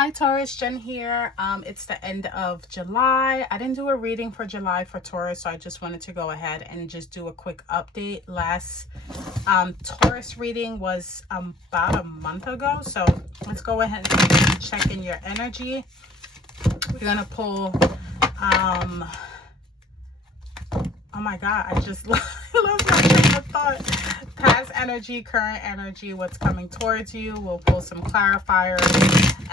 Hi Taurus, Jen here. It's the end of July. I didn't do a reading for July for Taurus, so I just wanted to go ahead and just do a quick update. Last Taurus reading was about a month ago, so let's go ahead and check in your energy. We're gonna pull oh my god, I just lost my train of thought. Past energy, current energy, what's coming towards you. We'll pull some clarifiers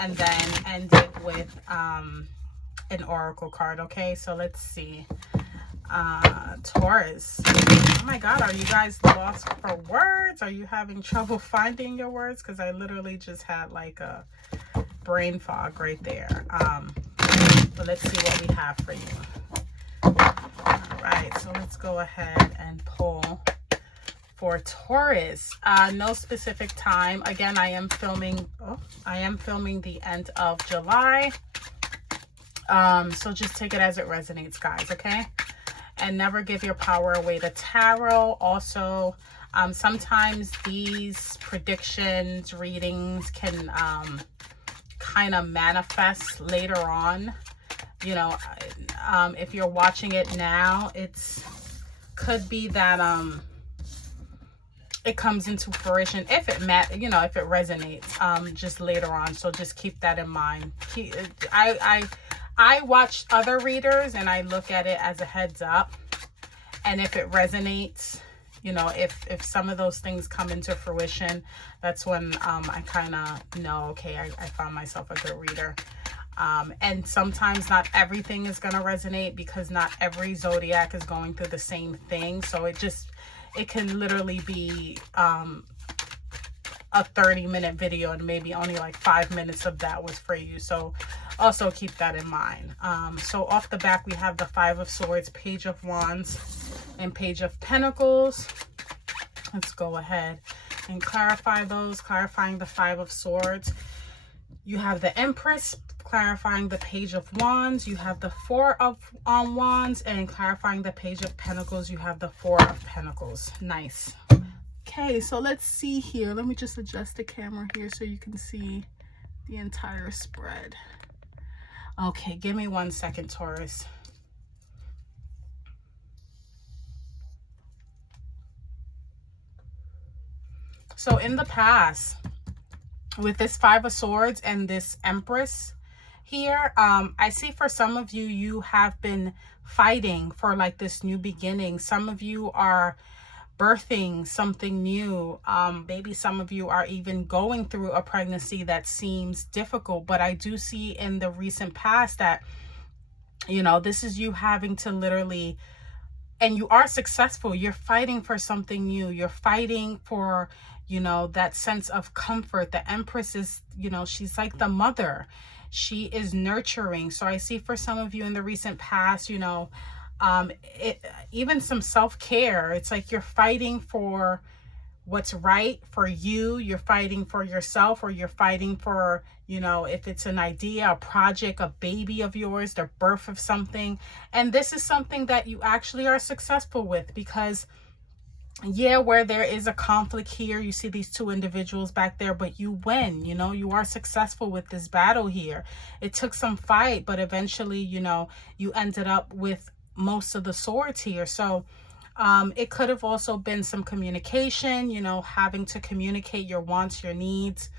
and then end it with an oracle card. Okay, so let's see. Taurus. Oh my god, are you guys lost for words? Are you having trouble finding your words? Because I literally just had like a brain fog right there. But let's see what we have for you. All right, so let's go ahead and pull for Taurus. No specific time. Again, I am filming the end of July. So just take it as it resonates, guys, okay? And never give your power away to tarot. Also, sometimes these predictions, readings can kind of manifest later on. You know, if you're watching it now, could be that it comes into fruition if it if it resonates just later on. So just keep that in mind. I watch other readers and I look at it as a heads up, and if it resonates, you know, if some of those things come into fruition, that's when I kind of know, okay, I found myself a good reader. And sometimes not everything is going to resonate because not every zodiac is going through the same thing. So it can literally be a 30-minute video and maybe only like 5 minutes of that was for you. So also keep that in mind. So off the back, we have the Five of Swords, Page of Wands, and Page of Pentacles. Let's go ahead and clarify those. Clarifying the Five of Swords, you have the Empress. Clarifying the Page of Wands, you have the Four of Wands, and clarifying the Page of Pentacles, you have the Four of Pentacles. Nice. Okay, so let's see here. Let me just adjust the camera here so you can see the entire spread. Okay, give me 1 second, Taurus. So in the past, with this Five of Swords and this Empress here, I see for some of you, you have been fighting for like this new beginning. Some of you are birthing something new. Maybe some of you are even going through a pregnancy that seems difficult. But I do see in the recent past that, you know, this is you having to literally, and you are successful. You're fighting for something new. You're fighting for, you know, that sense of comfort. The Empress is, you know, she's like the mother. She is nurturing. So I see for some of you in the recent past, you know, even some self-care. It's like you're fighting for what's right for you. You're fighting for yourself, or you're fighting for, you know, if it's an idea, a project, a baby of yours, the birth of something. And this is something that you actually are successful with, because yeah, where there is a conflict here, you see these two individuals back there, but you win. You know, you are successful with this battle here. It took some fight, but eventually, you know, you ended up with most of the swords here. So it could have also been some communication, you know, having to communicate your wants, your needs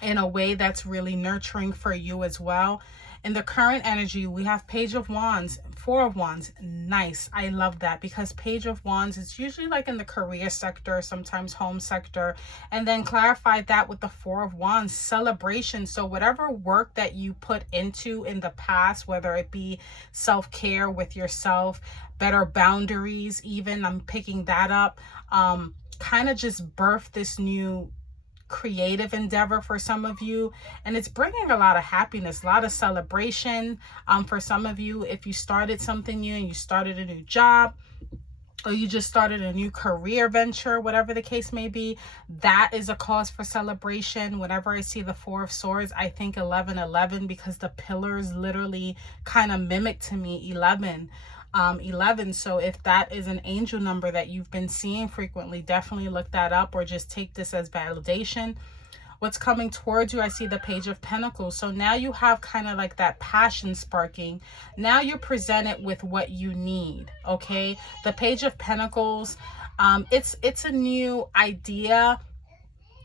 in a way that's really nurturing for you as well. In the current energy, we have Page of Wands, Four of Wands. Nice. I love that, because Page of Wands is usually like in the career sector, sometimes home sector. And then clarify that with the Four of Wands, celebration. So whatever work that you put into in the past, whether it be self-care with yourself, better boundaries, even, I'm picking that up, kind of just birth this new creative endeavor for some of you, and it's bringing a lot of happiness, a lot of celebration. For some of you, if you started something new and you started a new job, or you just started a new career venture, whatever the case may be, that is a cause for celebration. Whenever I see the Four of Swords, I think 1111, because the pillars literally kind of mimic to me 11. 11. So if that is an angel number that you've been seeing frequently, definitely look that up, or just take this as validation. what's coming towards you, I see the Page of Pentacles. So now you have kind of like that passion sparking. Now you're presented with what you need, okay? The Page of Pentacles, it's a new idea.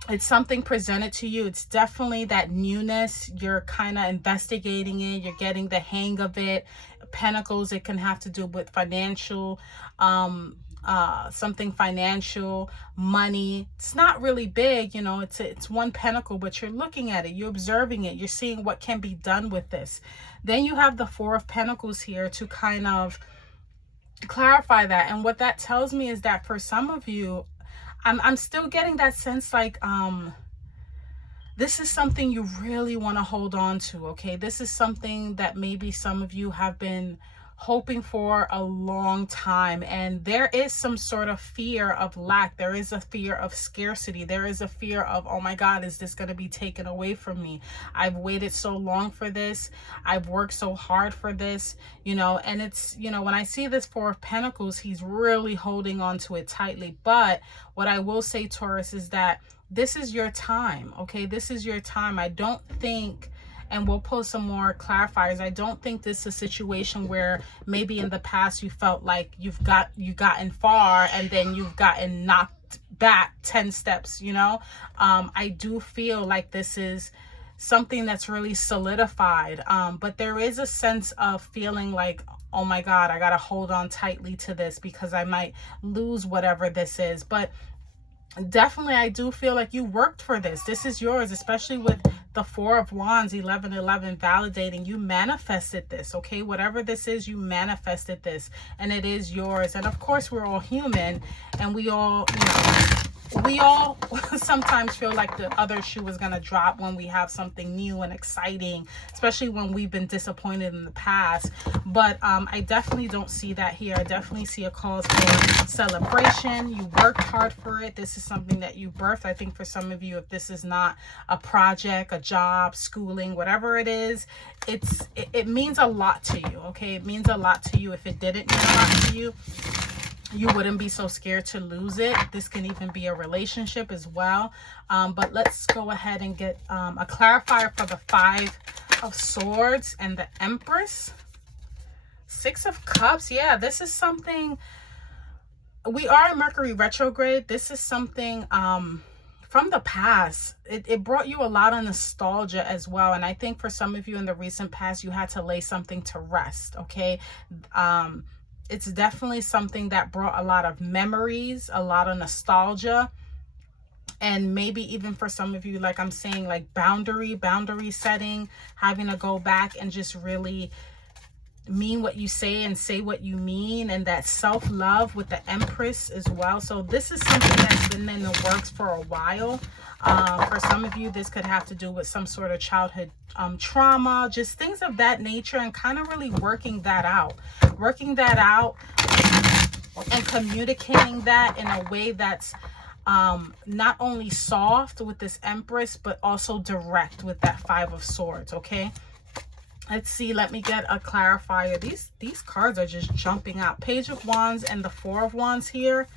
It's something presented to you. It's definitely that newness. You're kind of investigating it. You're getting the hang of it. Pentacles, it can have to do with financial, something financial, money. It's not really big, you know, it's one pentacle, but you're looking at it, you're observing it, you're seeing what can be done with this. Then you have the Four of Pentacles here to kind of clarify that. And what that tells me is that for some of you, I'm still getting that sense like this is something you really want to hold on to, okay? This is something that maybe some of you have been hoping for a long time, and there is some sort of fear of lack. There is a fear of scarcity. There is a fear of, oh my God, is this going to be taken away from me? I've waited so long for this. I've worked so hard for this, you know. And it's, you know, when I see this Four of Pentacles, he's really holding on to it tightly. But what I will say, Taurus, is that this is your time, okay? This is your time. I don't think, and we'll pull some more clarifiers, I don't think this is a situation where maybe in the past you felt like you've gotten far and then you've gotten knocked back 10 steps, you know. I do feel like this is something that's really solidified, but there is a sense of feeling like, oh my God, I gotta hold on tightly to this because I might lose whatever this is. But definitely, I do feel like you worked for this. This is yours, especially with the Four of Wands, 1111, validating. You manifested this, okay? Whatever this is, you manifested this, and it is yours. And of course, we're all human, and we all, you know, we all sometimes feel like the other shoe is going to drop when we have something new and exciting, especially when we've been disappointed in the past. But I definitely don't see that here. I definitely see a cause for celebration. You worked hard for it. This is something that you birthed. I think for some of you, if this is not a project, a job, schooling, whatever it is, it means a lot to you, okay? It means a lot to you. If it didn't mean a lot to you, you wouldn't be so scared to lose it. This can even be a relationship as well. But let's go ahead and get a clarifier for the Five of Swords and the Empress. Six of Cups. Yeah, this is something. We are in Mercury retrograde. This is something from the past. It brought you a lot of nostalgia as well. And I think for some of you in the recent past, you had to lay something to rest, okay? It's definitely something that brought a lot of memories, a lot of nostalgia, and maybe even for some of you, like I'm saying, like boundary setting, having to go back and just really mean what you say and say what you mean, and that self-love with the Empress as well. So this is something that's been in the works for a while. For some of you, this could have to do with some sort of childhood trauma, just things of that nature, and kind of really working that out and communicating that in a way that's not only soft with this Empress, but also direct with that Five of Swords, okay? Let's see, let me get a clarifier. These cards are just jumping out. Page of Wands and the Four of Wands here.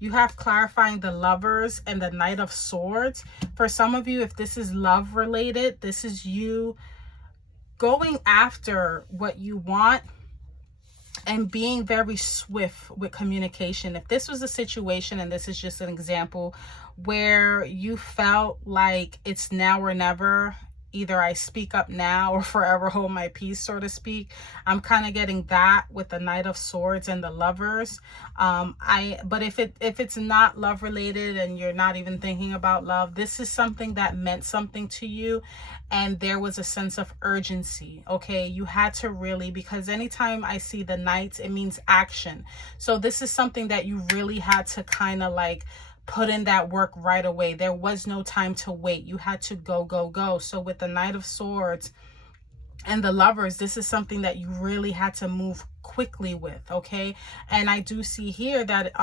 You have clarifying the Lovers and the Knight of Swords. For some of you, if this is love related, this is you going after what you want and being very swift with communication. If this was a situation, and this is just an example, where you felt like it's now or never, either I speak up now or forever hold my peace, so to speak. I'm kind of getting that with the Knight of Swords and the Lovers. But if it's not love related and you're not even thinking about love, this is something that meant something to you, and there was a sense of urgency, okay? You had to really, because anytime I see the Knights, it means action. So this is something that you really had to kind of like put in that work right away. There was no time to wait. You had to go. So with the Knight of Swords and the Lovers, this is something that you really had to move quickly with, okay? And I do see here that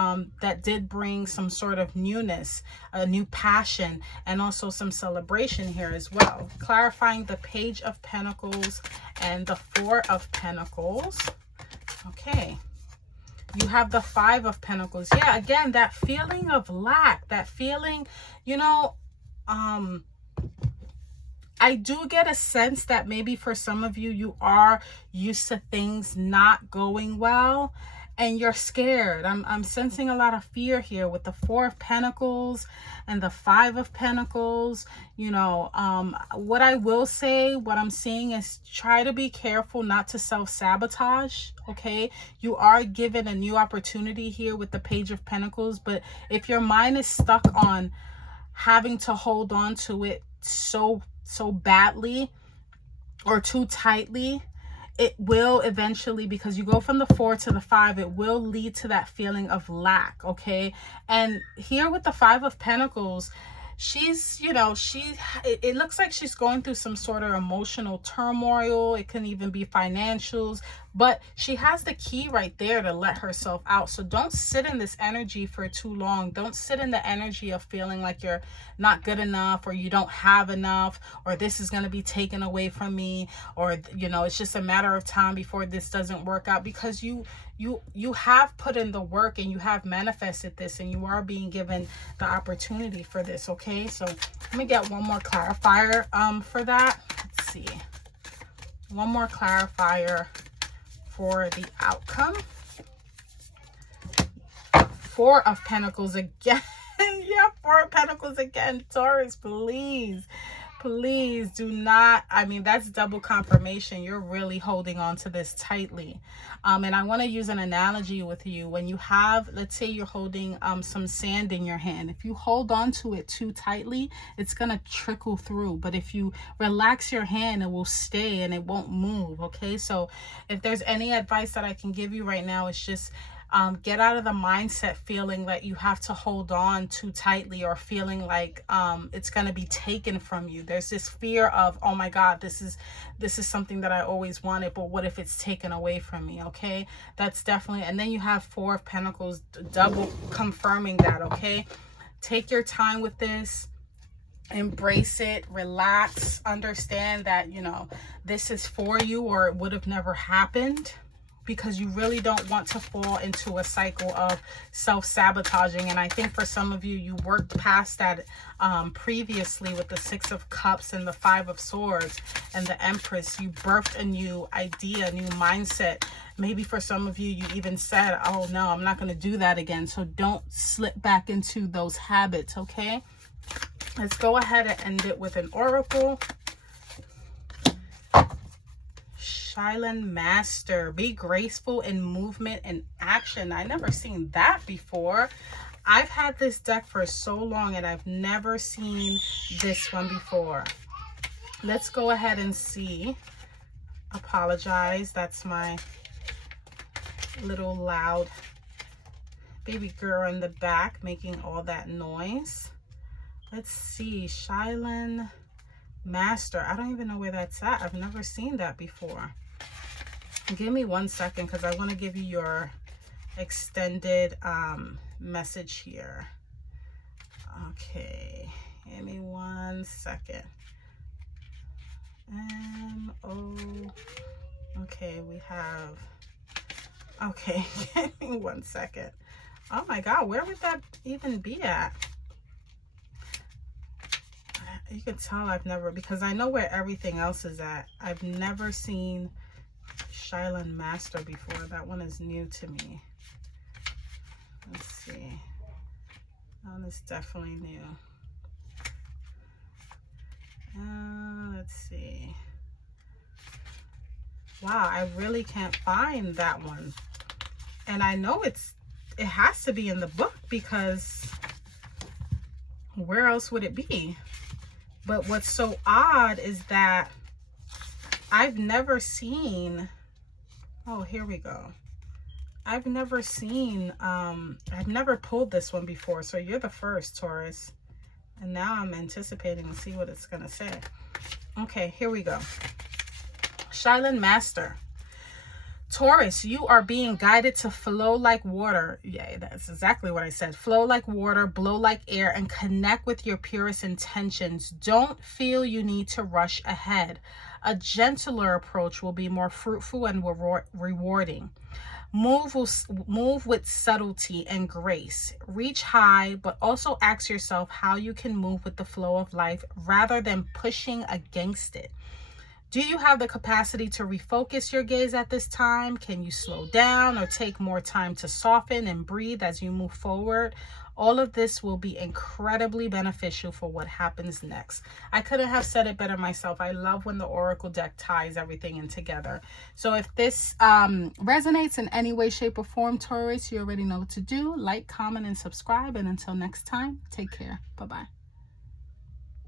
that did bring some sort of newness, a new passion, and also some celebration here as well. Clarifying the Page of Pentacles and the Four of Pentacles. Okay. You have the Five of Pentacles. Yeah, again, that feeling of lack, that feeling, you know, I do get a sense that maybe for some of you, you are used to things not going well and you're scared. I'm sensing a lot of fear here with the Four of Pentacles and the Five of Pentacles. You know, what I will say, what I'm seeing is try to be careful not to self-sabotage, okay? You are given a new opportunity here with the Page of Pentacles, but if your mind is stuck on having to hold on to it so badly or too tightly, it will eventually, because you go from the 4 to the 5, it will lead to that feeling of lack, okay? And here with the Five of Pentacles, she's, you know, it looks like she's going through some sort of emotional turmoil. It can even be financials, but she has the key right there to let herself out. So don't sit in this energy for too long. Don't sit in the energy of feeling like you're not good enough, or you don't have enough, or this is going to be taken away from me, or, you know, it's just a matter of time before this doesn't work out, because you have put in the work and you have manifested this, and you are being given the opportunity for this, okay? So let me get one more clarifier for that. Let's see. One more clarifier for the outcome. Four of Pentacles again. Yeah, Four of Pentacles again. Taurus, please do not, I mean, that's double confirmation. You're really holding on to this tightly. And I want to use an analogy with you. When you have, let's say you're holding some sand in your hand. If you hold on to it too tightly, it's going to trickle through. But if you relax your hand, it will stay and it won't move. Okay, so if there's any advice that I can give you right now, it's just get out of the mindset feeling that you have to hold on too tightly, or feeling like it's going to be taken from you. There's this fear of, oh my God, this is something that I always wanted, but what if it's taken away from me? Okay, that's definitely. And then you have Four of Pentacles double confirming that. Okay, take your time with this. Embrace it, relax, understand that, you know, this is for you, or it would have never happened, because you really don't want to fall into a cycle of self-sabotaging. And I think for some of you, you worked past that previously with the Six of Cups and the Five of Swords and the Empress. You birthed a new idea, a new mindset. Maybe for some of you, you even said, oh no, I'm not going to do that again. So don't slip back into those habits, okay? Let's go ahead and end it with an oracle. Silent Master, be graceful in movement and action. I never seen that before. I've had this deck for so long and I've never seen this one before. Let's go ahead and see. Apologize, that's my little loud baby girl in the back making all that noise. Let's see. Silent Master, I don't even know where that's at. I've never seen that before. Give me 1 second, because I want to give you your extended message here. Okay, give me 1 second. Okay, we have, okay, give me 1 second. Oh my God, where would that even be at? You can tell I've never, because I know where everything else is at. I've never seen Silent Master before. That one is new to me. Let's see. That one is definitely new. Let's see. Wow, I really can't find that one. And I know it has to be in the book, because where else would it be? But what's so odd is that I've never seen, oh, here we go. I've never seen, I've never pulled this one before. So you're the first, Taurus. And now I'm anticipating to see what it's going to say. Okay, here we go. Silent Master. Taurus, you are being guided to flow like water. Yeah, that's exactly what I said. Flow like water, blow like air, and connect with your purest intentions. Don't feel you need to rush ahead. A gentler approach will be more fruitful and rewarding. Move with subtlety and grace. Reach high, but also ask yourself how you can move with the flow of life rather than pushing against it. Do you have the capacity to refocus your gaze at this time? Can you slow down or take more time to soften and breathe as you move forward? All of this will be incredibly beneficial for what happens next. I couldn't have said it better myself. I love when the Oracle deck ties everything in together. So if this resonates in any way, shape, or form, Taurus, you already know what to do. Like, comment, and subscribe. And until next time, take care. Bye-bye.